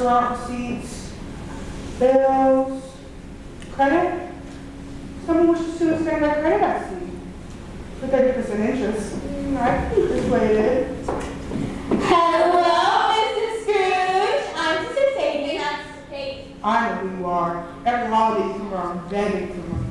restaurant receipts, bills, credit. Someone wishes to extend their credit I see. With 30% interest. I can be persuaded. Hello, Mrs. Scrooge. I'm Sister Sadie. That's Sister Kate. I know who you are. Every holiday you come around begging for money.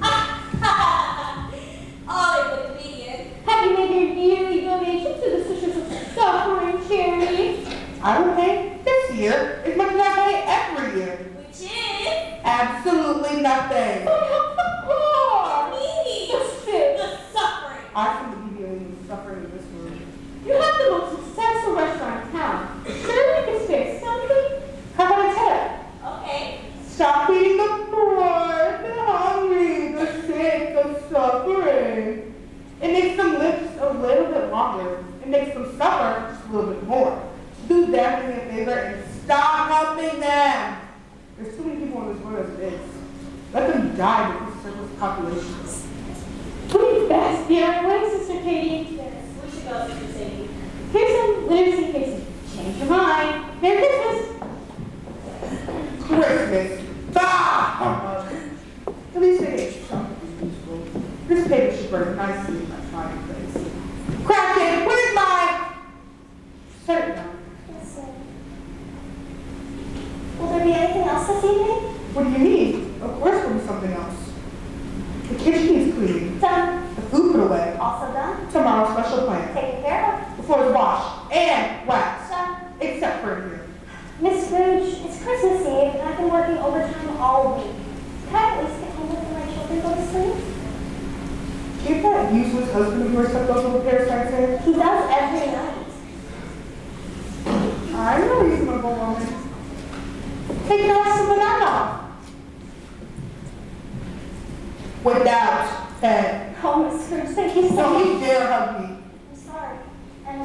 Always a comedian. Have you made your yearly donation to the Sisters of Suffering charity? I will pay this year as much as I pay every year. Which is? Absolutely nothing. But help the poor. Me. The sick. The suffering. I think the people are suffering in this room. You have the most successful restaurant in town. Surely you can spare something? How about a tip? Okay. Stop feeding the poor, the hungry, the sick, the suffering. It makes them live just a little bit longer. It makes them suffer just a little bit more. Do them a favor and stop helping them. There's too many people in this world as it is. Let them die with this surplus population. Please best be on your way, Sister Katie. Yes, we should go, Sister Sadie. Here's some literacy in case you change your mind. Merry Christmas. Christmas. Bah! At least they get something useful. This paper should burn nicely in my fireplace. Kraken, where's my... Set it down. Yes, sir. Will there be anything else this evening? What do you mean? Of course there'll be something else. The kitchen is clean. Done. The food put away. Also done. Tomorrow's special plan. Taken care The floor is washed and of. waxed. Done. Except for in here. Miss Scrooge, it's Christmas Eve and I've been working overtime all week. Can I at least get home before my children go to sleep? Keep that useless husband of yours up those little parasites in. He does every night. I'm a reasonable woman. Take the rest of the night off. Without pay. Oh, Miss Scrooge, thank you so Don't much. you dare hug me. I'm sorry. And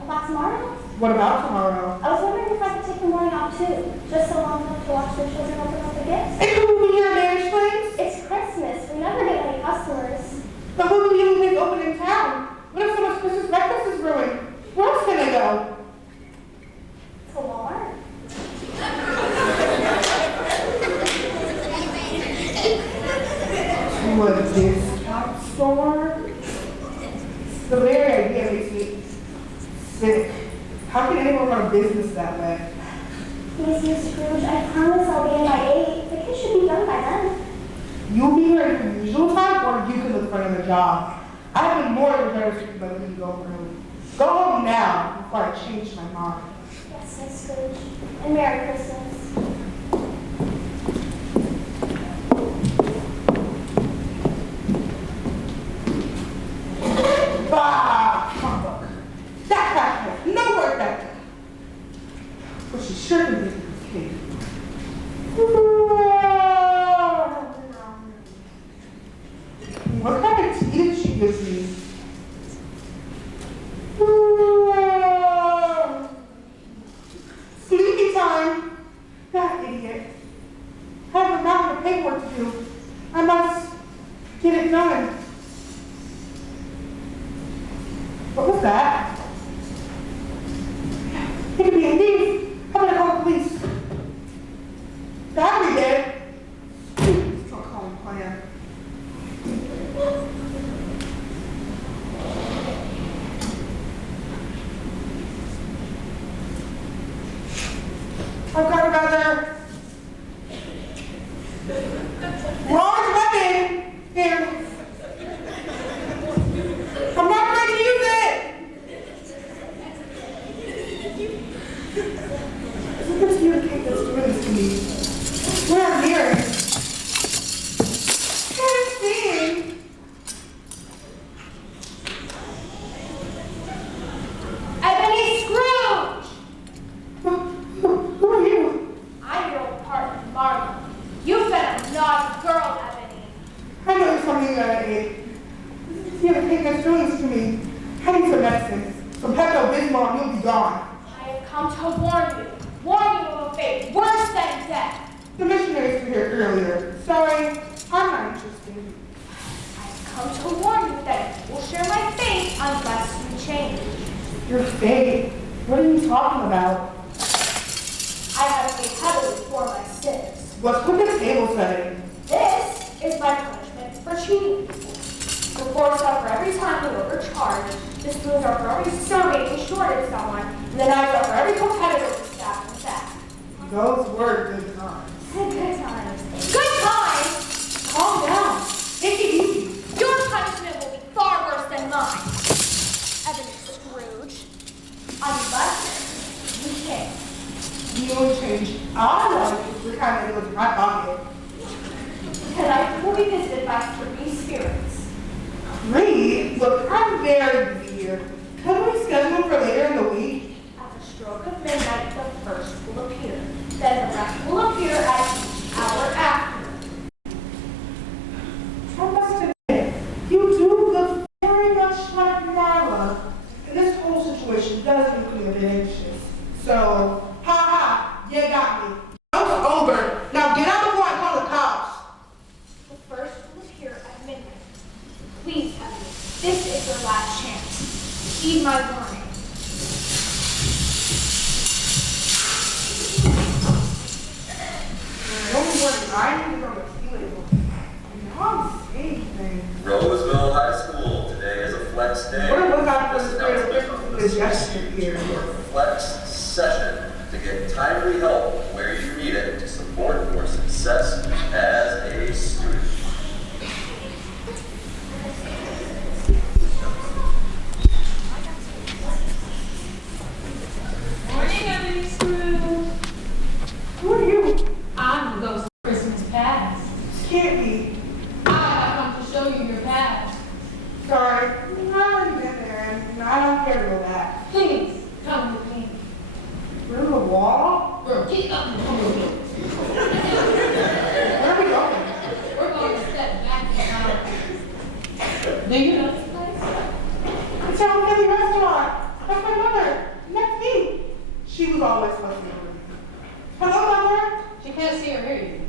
about tomorrow? What about tomorrow? I was wondering if I could take the morning off too, just so long enough to watch the children open up the gifts. And who will be here manage things? It's Christmas. We never get any customers. But who will you think open in town? What if someone's Christmas breakfast is ruined? Where else can I go? To Walmart. To a discount store? The very idea makes me sick. How can anyone run a business that way? Please, Miss Scrooge, I promise I'll be in by 8. The kids should be done by then. You'll be here at your usual time, or you can look for another job. I've been more than generous with you by letting you go early. Go home now before I change my mind. Yes, Miss Scrooge. And Merry Christmas. Bah! Humbug. That cat has no work ethic. But she sure can make this cake. What kind of tea did she give me? Sleepy time. That idiot. I have a mountain of paperwork to do. I must get it done. What was that? It could be a thief. How about I call the police? Battery dead. Still calling plan. I've got another large weapon here. I'm not going to use it. Look at you, Kate, that's doing this to me. We're not here. Can't see. Ebony Scrooge! Who are you? I'm your old partner, Marla. You've been a naughty girl, Ebony. I know you're something that I ate. You have a cake that's doing this to me. I need some medicine. Some Pepto-Bismol and you'll be gone. I have come to warn you of a fate worse than death. The missionaries were here earlier. Sorry, I'm not interested. I've come to warn you that you will share my fate unless you change. Your fate? What are you talking about? I have a fate What's with the table setting? This is my punishment for cheating. Before supper, every time we overcharge, the spoons are for every serving we shorted someone, and the knives are for every competitor we stabbed in the back. Those were good times. Good times. Good times? Calm down. Take it easy. Your punishment will be far worse than mine. Ebenezer Scrooge. I mean, Buster, you can't. You change. I like the kind that goes in my pocket. Tonight we will be visited by 3 spirits. 3? Look, I'm very busy here. Can we schedule for later in the week? At the stroke of midnight, the first will appear. Then the rest will appear at each hour after. I must admit, you do look very much like Marla. And this whole situation does make me a bit anxious. So, you got me. It's over. Now get out before I call the cops. The first will appear at midnight. Please, Heaven, this is your last chance. Heed my warning. Don't worry, I need to go to the table. Now I'm saving. Roseville High School, today is a flex day. What was that for This the announcement from the suggestion here? your flex session to get timely help where you need it to support your success as a student. Morning, Ebony Scrooge. Who are you? I'm the ghost of Christmas past. Can't be. I have come to show you your past. Sorry. I've already been there, and I don't care to go back. Please, come with me. Through the wall? Girl, get up and come with me. Where are we going? We're going to step back in time. Do you know this place? It's our Philly restaurant. That's my mother. Next me. She was always supposed to be over me. Hello, Mother. She can't see or hear you.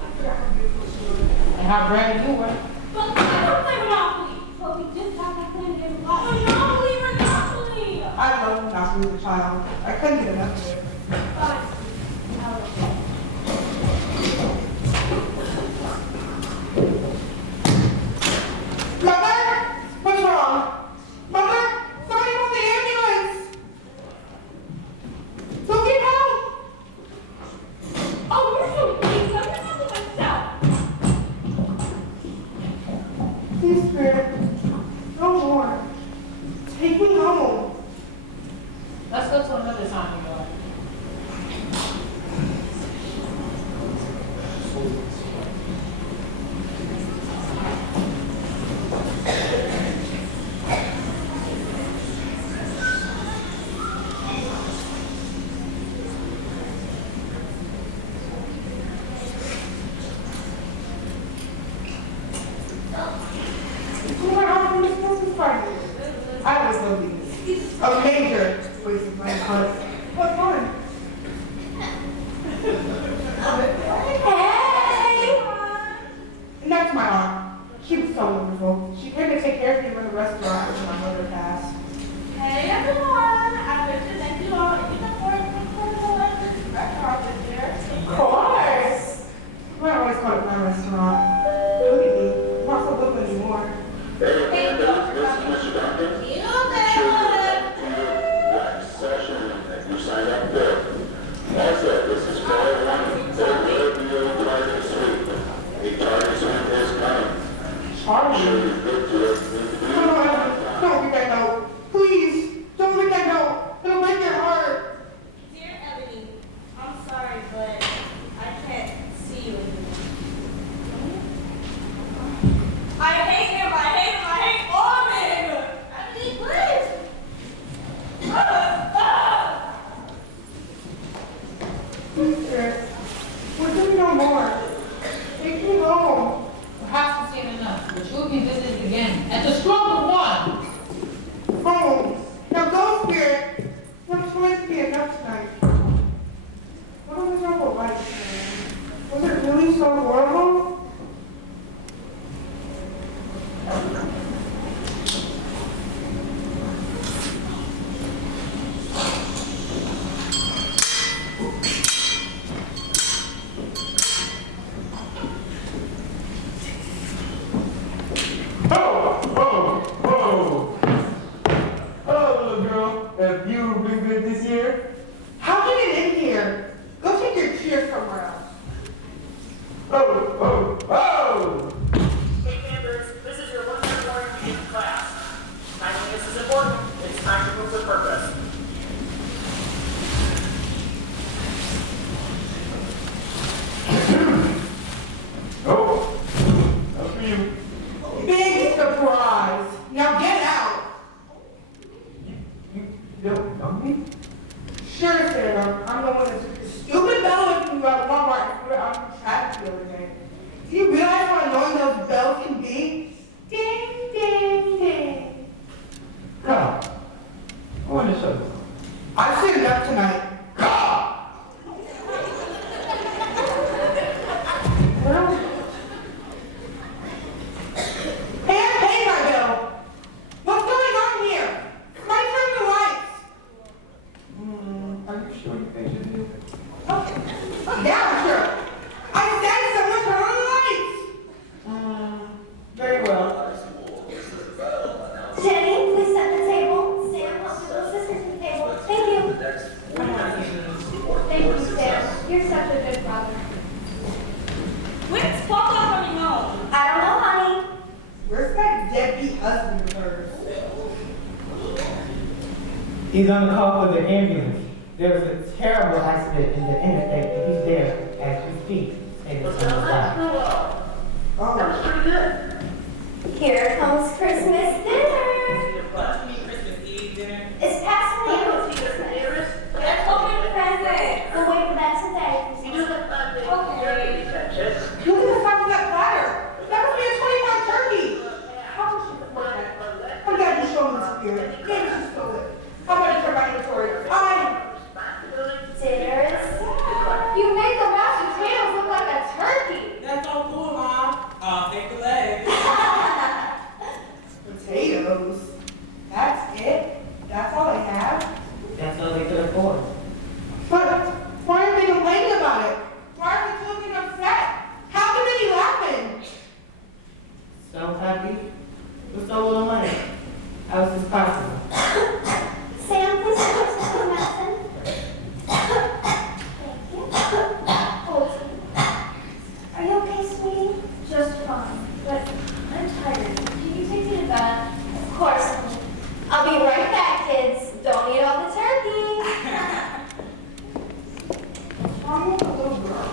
I forgot how beautiful she was. And how brave you were. But I don't play Monopoly. But we just got back playing the game. Monopoly, Monopoly. I love Monopoly as a child. I couldn't get enough of it. Fine. Now let's go. Mother? What's wrong? Mother? Somebody call the ambulance! Somebody help! Oh, you're so big. I'm gonna have to myself. Please, Spirit. No more. Take me home. Let's go to another time, you know. Oh my God, I'm supposed to find it. I was loving this. A major waste of my heart. What fun. Hey! And that's my aunt. She was so wonderful. She came to take care of me when the restaurant was my mother passed. Hey everyone! I'd like to thank you all even for the restaurant this year. Of course. I always call it my restaurant. Look at me. I'm not so little anymore. Hey, Amanda, this is Mr. Duncan. You Sure that your next session that you signed up for. Also, this is for everyone. Roseville Target Suite. A Target Suite is coming. Charlie. Sure you're good to it. No, don't make that note. Please, don't make that note. It'll break your heart. Dear Ebony, I'm sorry, but I can't see you anymore. I hate him, I hate him, I hate all of him! Ebony, please! Please, Spirit. We're doing no more. Take me home. Perhaps we've seen enough, but you'll be visited again at the stroke of one. Home. Now go, Spirit. Not trying to be enough tonight. What was the trouble like? Was it really so horrible? Hey campers, this is your 1-minute warning to begin class. Timeliness is important. It's time to move with purpose. Big surprise. Now get out. You don't know me? Sure, Sarah. I'm the one that took the stupid bell away from you at Walmart and threw it on the trash the other day. Do you realize how annoying those bells can be? Ding, ding, ding. God. I want to show you. I've seen enough tonight. God! Well, hey, I paid my bill. What's going on here? Somebody turn the lights. Are you sure you paid your bill? Yeah, sure. I said someone turn on the lights. Very well. Jenny, please set the table. Sam, help your little sister to the table. Thank you. The next 40 minutes support Thank for you, Sam. success. You're such a good brother. When's Papa coming home? I don't know, honey. Where's that deadbeat husband of hers? He's on the call for the ambulance. There was a terrible accident in the interstate, and he's there as we speak. And it's on the side. Here comes Christmas dinner. Lunch mean Christmas Eve dinner? It's past the Christmas. Let's open the present. We'll wait for that today. Look at the size of that platter. That must be a 20-pound turkey. How much should afford that? I'm glad you showed me the spirit. Maybe she stole it. How about you turn my inventory? Dinner is served. You made the mashed potatoes look like a turkey. That's so cool, Mom. I'll take the leg. Potatoes. That's it? That's all they have? That's all they could afford. But why aren't they complaining about it? Why are the children upset? How can they be laughing? So happy with so little money. How is this possible? Sam, please put this in the medicine. Thank you. Oh, are you okay, sweetie? Just fine, but I'm tired. Can you take me to bed? Of course, honey. I'll be right back, kids. Don't eat all the turkey. What's wrong with the little girl?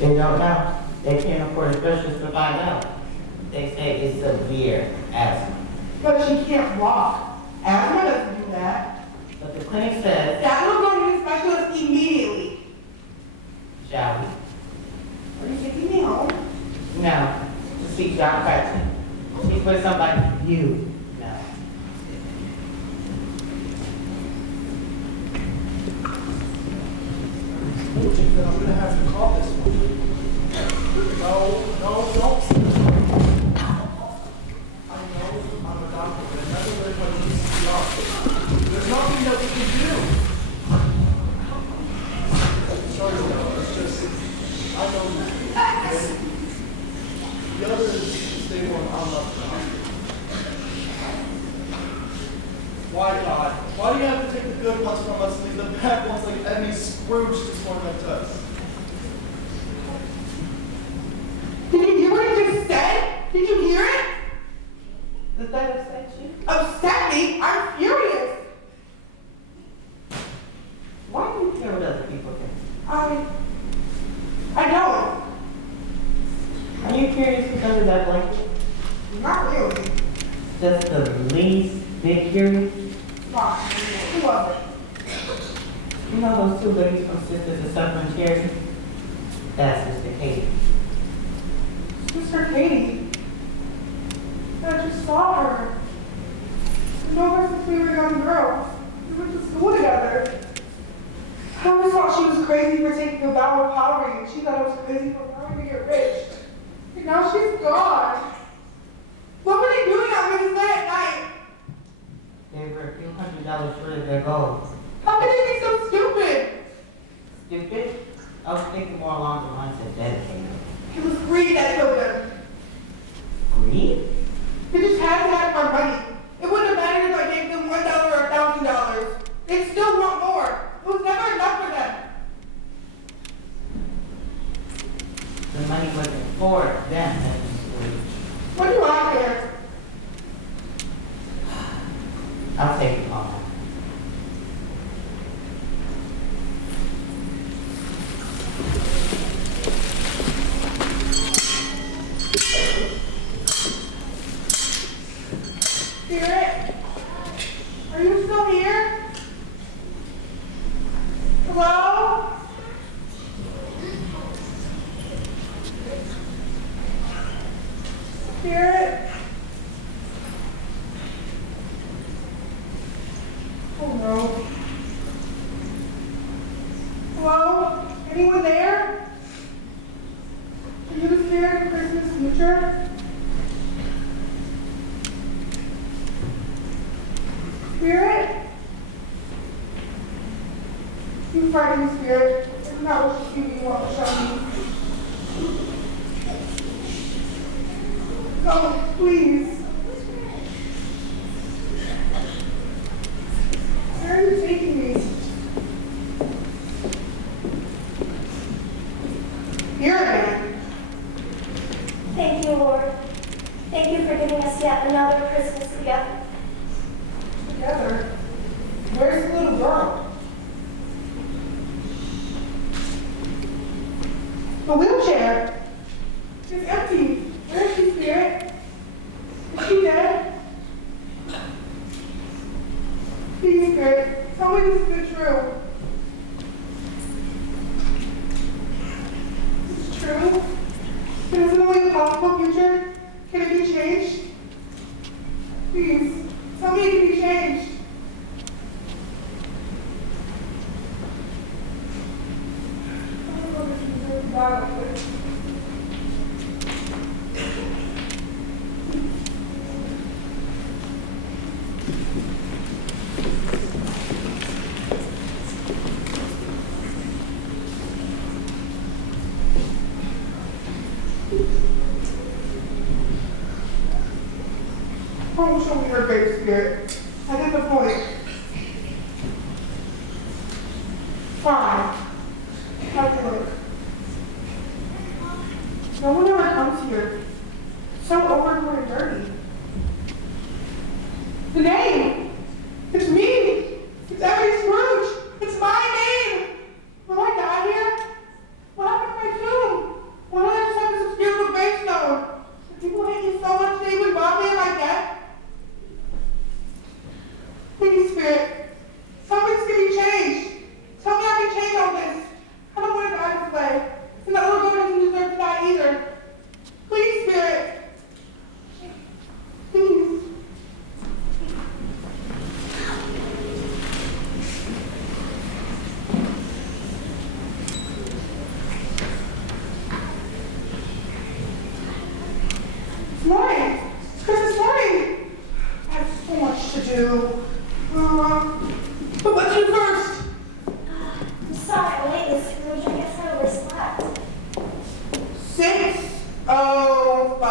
They don't know. They can't afford a specialist to find out. They say it's severe asthma. But she can't walk. Asthma doesn't do that. But the clinic says, That will go to the specialist immediately. shall we? Are you taking me home? No. To see John Patrick. He's with somebody you know. I'm gonna have to call this one. No, don't. I know I'm a doctor, but another way my CPR. There's nothing that we can do. Sorry, no, it's just, I know you. The other is stable and I'm not the hospital. Why, God? Why do you have to take the good ones from us and leave the bad ones like Emmy Scrooge just torment us? Did you hear what he just said? Did you hear it? Does that upset you? Upset me? I'm furious. Why do you care what other people think? I don't. Are you curious who's under that blanket? Not really. Just the least bit curious? Fine. Who was it? You know those two ladies from Sisters of Suffering Charity? That's Sister Katie. Sister Katie. I just saw her. I know her since we were young girls. We went to school together. I always thought she was crazy for taking a vow of poverty, and she thought I was crazy for wanting to get rich. And now she's gone. What were they doing out here late at night? They were a few $100 short of their goals. How could they be so stupid? Stupid? I was thinking more along the lines of dedicated. It was greed that killed them. Greed? They just had to have more money. It wouldn't have mattered if I gave them $1 or $1,000. They'd still want more. It was never enough for them. Then for them at the school. What do you want here? I'll take it home. Spirit? Are you still here? Hello? Spirit? Oh no. Hello? Anyone there? Are you the spirit of Christmas future? Spirit? You frightening spirit. Isn't that what you want to show me? Oh, please. Where are you taking me? Here again. Thank you, Lord. Thank you for giving us yet another Christmas together. Together. Where's the little girl? The wheelchair. It's empty. Where is she, Spirit? Is she dead? Please, Spirit, tell me this is true. Is it true? Can this only a possible future? Can it be changed? Please, tell me it can be changed. I don't know if this is really bad like this. Oh, show me your great spirit. I get the point. 5. Calculate. No one ever comes here. So overboard and dirty. The name! It's me! It's Emily Scrooge! It's my name! Will I die here? What happened to my tomb? Why don't I just have this obscure little gravestone? People hate me so much they would rob me of my death. Please, Spirit, tell me this can be changed. Tell me I can change all this. I don't want to die this way. And that little girl doesn't deserve to die either. Please, Spirit. Please. It's morning. It's Christmas morning. I have so much to do. But what do first? I'm sorry I'm late, Miss Scrooge. I guess I overslept. 6:05.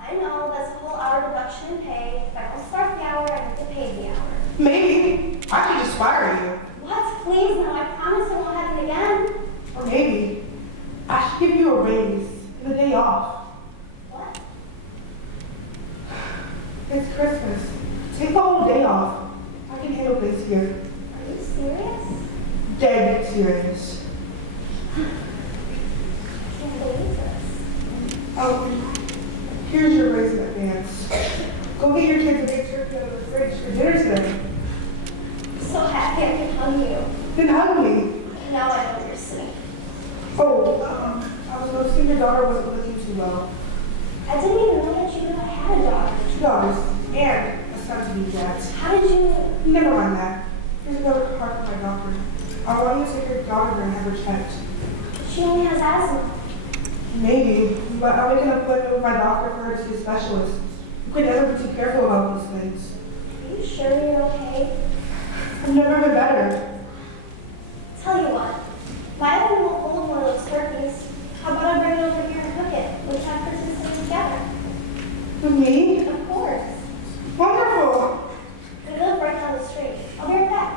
I know, that's a whole hour deduction in pay. If I don't start the hour, I get to pay the hour. Maybe I should just fire you. What? Please, no, I promise it won't happen again. Or maybe I should give you a raise and a day off. What? It's Christmas. Take the whole day off. I can handle things here. Are you serious? Dead serious. I can't believe this. Oh, here's your raise in advance. Go get your kids a big turkey out of the fridge for dinner today. I'm so happy I can hug you. Then hug me. Now I know you're sick. Oh, I was noticing your daughter wasn't looking too well. I didn't even know that you had a daughter. 2 daughters and a son to be yet. How did you... Never mind that. Here's another card from my doctor. I want you to take your daughter and have her checked. She only has asthma. Maybe, but I'll make an appointment with my doctor for her to see a specialist. You could never be too careful about these things. Are you sure you're okay? I've never been better. Tell you what, my oven won't hold one of those turkeys. How about I bring it over here and cook it? We can have Christmas Day together. With me? Of course. Wonderful. We live right down the street. I'll be right back.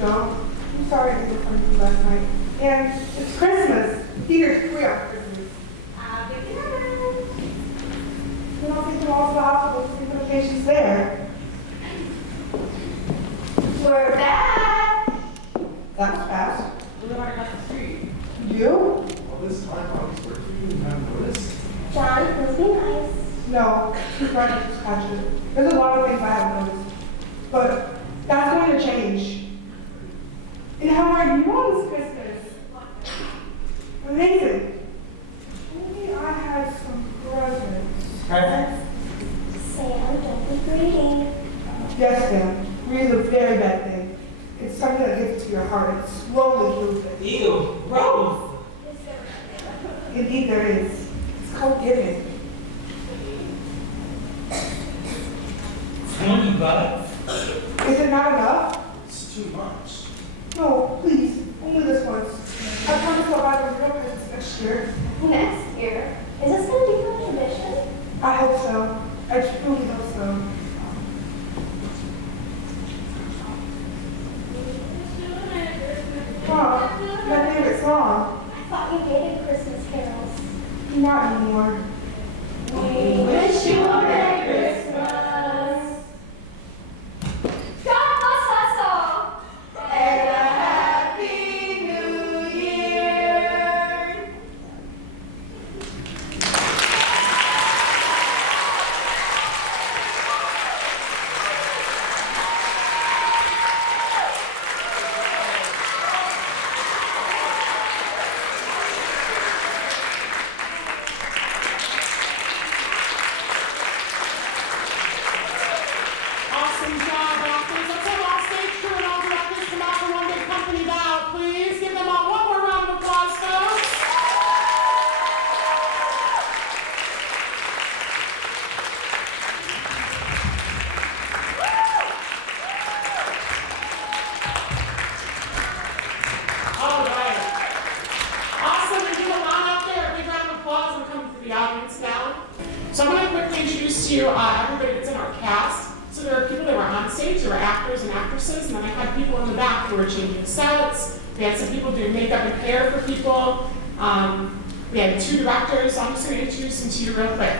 go. I'm sorry I didn't come to you last night. And it's Christmas. Peter's free on Christmas. You don't think the walls of the hospital see the patients there? We're back. That was fast. We're right across the street. You? All this time I was working, you haven't noticed? John, please be nice. No, she's right up to scratch it. There's a lot of things I haven't noticed. But that's going to change. And how are you on this Christmas? Amazing. Maybe I have some presents. Presents? Sam, don't be greedy. Yes, Sam. Greed is a very bad thing. It's something that gets to your heart and slowly kills it. Ew, gross. Indeed there is. It's called giving. $20. Is it not enough? It's too much. No, please. Only this once. I promise I'll buy the real presents next year. Next year? Is this going to become a tradition? I hope so. I truly hope so. Mom, my favorite song. I thought you hated Christmas carols. Not anymore. We wish you a Merry Christmas. God bless us all. And a Happy New Year. Awesome job, actors. Let's have all stage crew and all directors come out for one big company bow, please. Give them all one more round of applause, folks. All right. Awesome. We do a line up there. A big round of applause and come to the audience now. So I'm going to quickly introduce to you everybody that's in our cast. So there are people that were on stage, there were actors and actresses, and then I had people in the back who were changing sets. We had some people doing makeup and hair for people. We had 2 directors. I'm just going to introduce them to you real quick.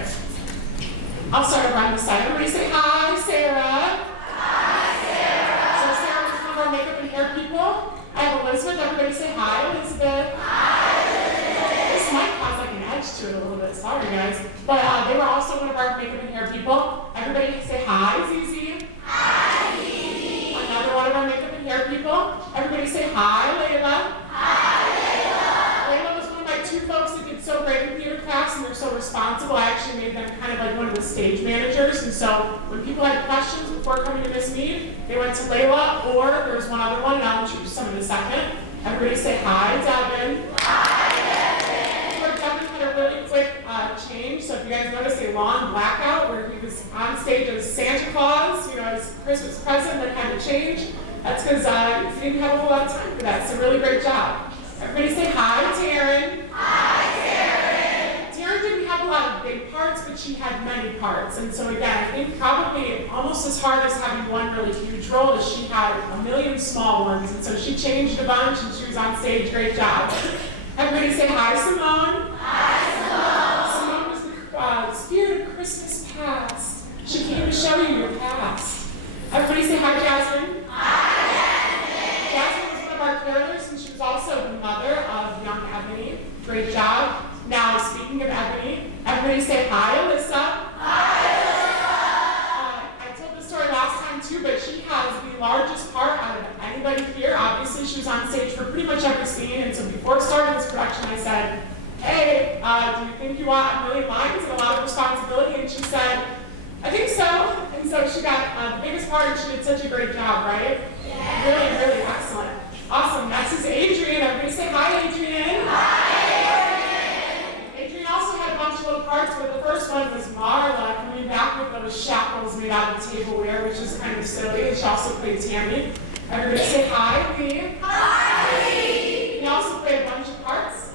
I'll start over on this side. Everybody say hi, Sarah. Hi, Sarah. So Sarah was one of our makeup and hair people. I have Elizabeth. Everybody say hi, Elizabeth. Hi, Elizabeth. This mic has like an edge to it a little bit. Sorry, guys. But they were also one of our makeup and hair people. Everybody say hi, Zizi. Hi, Zizi. Another one of our makeup and hair people. Everybody say hi, Layla. Hi, Layla. Layla was one of my 2 folks that did so great in theater class, and they're so responsible. I actually made them kind of like one of the stage managers, and so when people had questions before coming to this meet, they went to Layla, or there was one other one, and I'll introduce them in a second. Everybody say hi, Devin. Hi, Devin. Where Devin had a really quick change, so if you guys notice a long blackout where he was on stage as Santa Claus, you know, as Christmas present, then had to change, that's because he didn't have a whole lot of time for that, so really great job. Everybody say hi, Taryn. Hi, Taryn. Taryn didn't have a lot of big parts, but she had many parts, and so again, I think probably almost as hard as having one really huge role as she had a million small ones, and so she changed a bunch and she was on stage, great job. Everybody say hi, Simone. Hi, Simone. Simone was the spirit of Christmas past. She came to show you your past. Everybody say hi, Jasmine. Hi, Jasmine. Jasmine was one of our carolers, and she was also the mother of young Ebony. Great job. Now, speaking of Ebony, everybody say hi, Alyssa. Hi, Alyssa. I told this story last time too, but she has the largest part out of anybody here. Obviously, she was on stage for pretty much every scene, and so before starting this production, I said, hey, do you think you want a million lines and a lot of responsibility? And she said, I think so. And so she got the biggest part, and she did such a great job, right? Yeah. Really, really excellent. Awesome. Next is Adrian. Everybody say hi, Adrian. Hi, Adrian. Adrian also had a bunch of little parts, but the first one was Marla coming back with those shackles made out of tableware, which is kind of silly. And she also played Tammy. Everybody say hi, Lee. Hi, Lee. He also played a bunch of parts.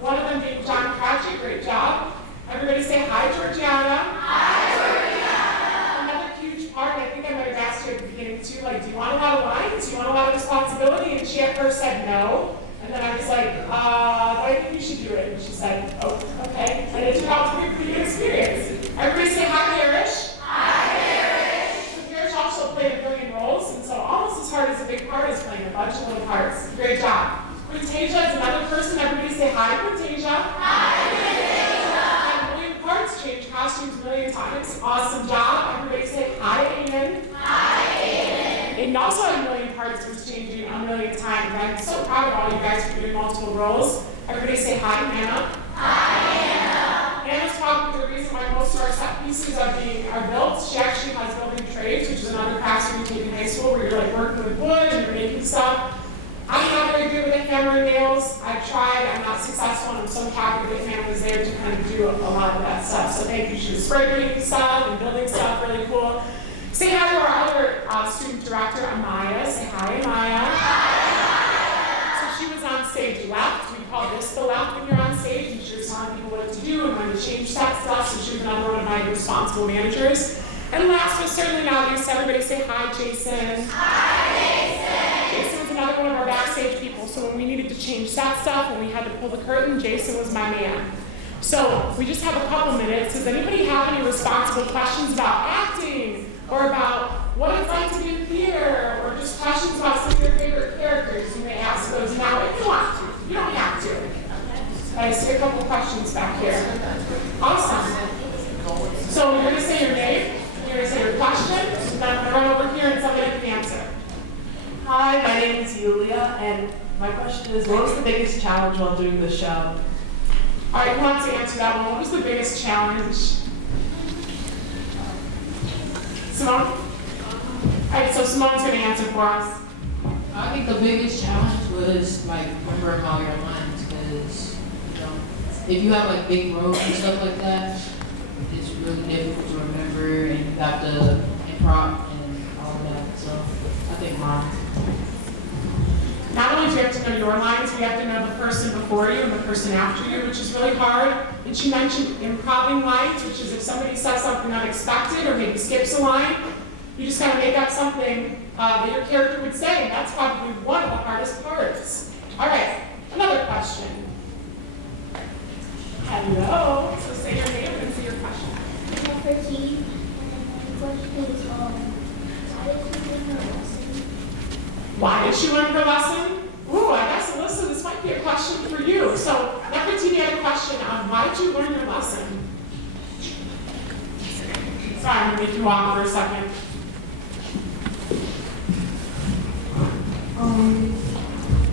One of them being John Cratchit. Great job. Everybody say hi, Georgiana. Hi, Georgiana. Another huge part, and I think I might have asked you at the beginning, into, like, do you want a lot of lines? Do you want a lot of responsibility? And she at first said no. And then I was like, I think you should do it. And she said, oh, okay. And it turned out to be a pretty good experience. Everybody say hi, Parrish. Hi, Parrish. So Parrish also played a billion roles, and so almost as hard as a big part is playing a bunch of little parts. Great job. Quintasia is another person. Everybody say hi, Quintasia. Hi, Quintasia. And a million parts, changed costumes a million times. Awesome job. Everybody say hi, Aiden. Hi, Aiden. Aiden also had a million parts, was changing a million times. I'm so proud of all you guys for doing multiple roles. Everybody say hi, Hannah. Hi, Hannah. Hannah's probably the reason why most of our set pieces are built. She actually has building trades, which is another class you take in high school where you're like working with wood and you're making stuff. I'm not very good with the hammer and nails. I've tried, I'm not successful, and I'm so happy that Hannah was there to kind of do a lot of that stuff. So thank you. She was spray painting stuff and building stuff, really cool. Say hi to our other student director, Amaya. Say hi, Amaya. Hi. So she was on stage left. We call this the left when you're on stage, and she was telling people what to do and when to change that stuff. So she was another one of my responsible managers. And last but certainly not least, everybody say hi, Jason. Hi, Jason. Jason was another one of our backstage people. So when we needed to change set stuff, when we had to pull the curtain, Jason was my man. So we just have a couple minutes. Does anybody have any responsible questions about acting? Or about what it's like to be in theater, or just questions about some of your favorite characters? You may ask those now if you want to. You don't have to. I see a couple questions back here. Awesome. So you're going to say your name, you're going to say your question, and then I'm going to run over here and somebody can answer. Hi, my name is Yulia, and my question is, what was the biggest challenge while doing the show? All right, who wants to answer that one? What was the biggest challenge? Simone? All right, so Simone's going to answer for us. I think the biggest challenge was like remembering all your lines, because if you have like big roles and stuff like that, it's really difficult to remember, and you got to improv and all of that. So I think mine. Not only do you have to know your lines, we have to know the person before you and the person after you, which is really hard. And she mentioned improving lines, which is if somebody says something unexpected or maybe skips a line, you just kind of make up something that your character would say. And that's probably one of the hardest parts. All right, another question. Hello. So say your name and say your question. Why did she learn her lesson? Ooh, I guess, Alyssa, this might be a question for you. So, Nefertiti had a question on why did you learn your lesson? Sorry, I'm going to make you walk for a second.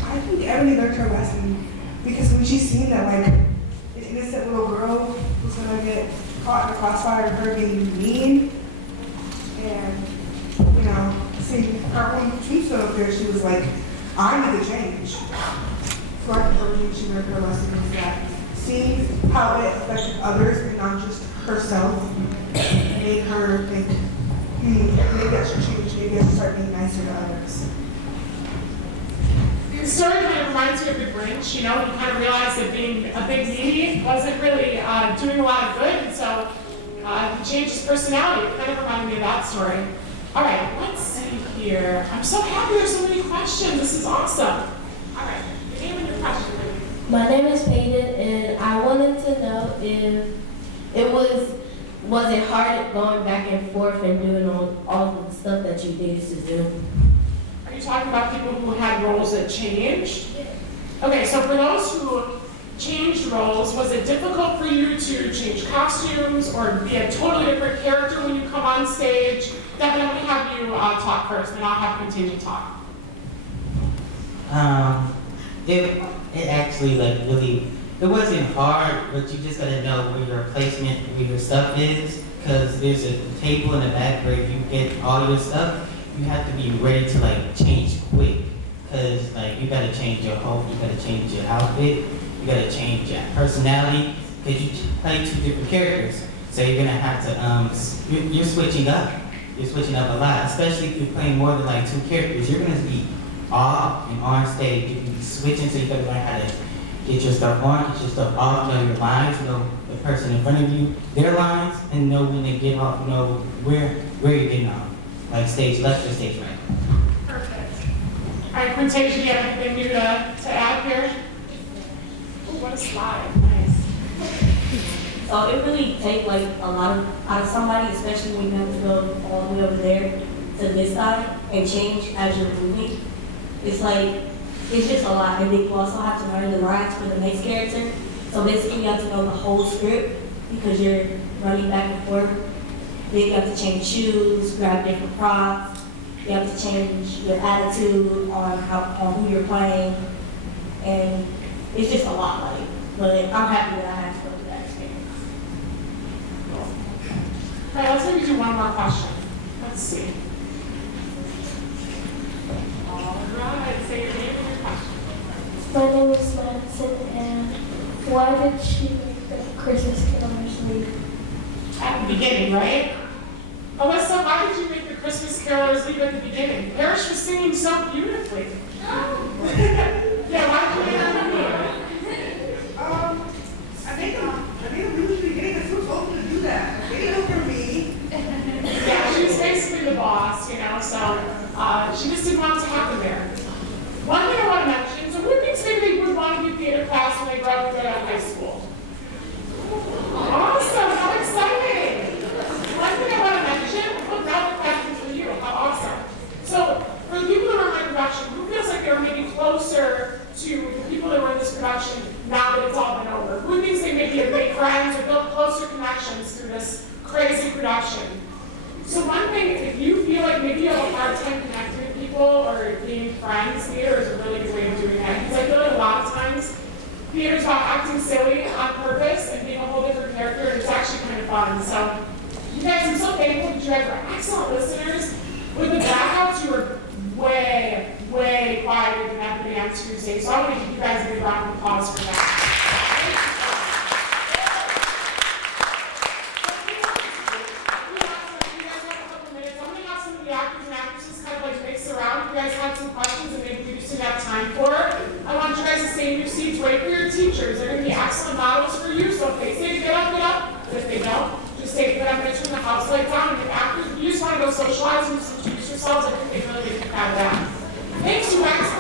I think Emily learned her lesson because when she seen that, like, an innocent little girl was going to get caught in the crossfire of her being mean, and, you know, seeing her own tombstone up there, she was like, I need to change. So I think she learned her lesson is that seeing how it affected others and not just herself made her think, maybe I should change, maybe I should start being nicer to others. The story kind of reminds me of the Grinch, you know, he kind of realized that being a big meanie wasn't really doing a lot of good, and so he changed his personality. It kind of reminded me of that story. All right, let's see here. I'm so happy there's so many questions. This is awesome. All right, your name and your question, please. My name is Peyton, and I wanted to know if it was it hard going back and forth and doing all the stuff that you needed to do? Are you talking about people who had roles that changed? Okay, so for those who changed roles, was it difficult for you to change costumes or be a totally different character when you come on stage? Definitely have you talk first, and I'll have Contingent talk. It actually like really, it wasn't hard, but you just gotta know where your placement, where your stuff is, because there's a table in the back where if you get all your stuff, you have to be ready to like change quick, because like you gotta change your whole, you gotta change your outfit, you gotta change your personality, because you play two different characters, so you're gonna have to, you're switching up. You're switching up a lot, especially if you're playing more than like two characters. You're gonna be off and on stage. You can be switching, so you gotta learn how to get your stuff on, get your stuff off, know your lines, know the person in front of you, their lines, and know when they get off, know where you're getting off. like stage left or stage right. Perfect. All right, Quintasia, do you have anything new to add here? Ooh, what a slide. Nice. So it really takes like a lot out of somebody, especially when you have to go all the way over there to this side and change as you're moving. It's like, it's just a lot. And then you also have to learn the lines for the next character. So basically you have to know the whole script because you're running back and forth. Then you have to change shoes, grab different props. You have to change your attitude on who you're playing. And it's just a lot, like, but I'm happy that I had to go through that experience. All right, let's maybe do one more question. Let's see. All right, say your name and your question. My name is Madison, and why did she make the Christmas Carolers leave? At the beginning, right? Alyssa, why did you make the Christmas carolers leave at the beginning? Parrish was singing so beautifully. Yeah, why did you make her leave? I think I'm leaving the beginning because who's supposed to do that? They didn't over me. Yeah, she was basically the boss, you know, so she just didn't want it to happen there. One thing I want to mention, so who thinks maybe they would want to do theater class when they grow up and go to high school? Awesome, how exciting! One thing I want to mention, look, now the questions for you, how awesome. So, for the people that are in my production, who feels like they're maybe closer to the people that were in this production now that it's all been over? Who thinks they maybe have made friends or built closer connections through this crazy production? So one thing, if you feel like maybe you have a hard time connecting with people or being friends, theater is a really good way of doing that. Because I feel like a lot of times, theater is about acting silly on purpose and being a whole different character, and it's actually kind of fun. So, you guys, I'm so thankful that you guys were excellent listeners. With the backouts, you were way, way quieter than everybody on Tuesday. So I want to give you guys a big round of applause for that. Time for. I want you guys to stay in your seats, wait for your teachers. They're going to be excellent models for you. So if they say get up, get up. But if they don't, just say get up and turn the house lights on. And if after you just want to go socialize and just introduce yourselves, I think they really get out of that. Thanks, you guys.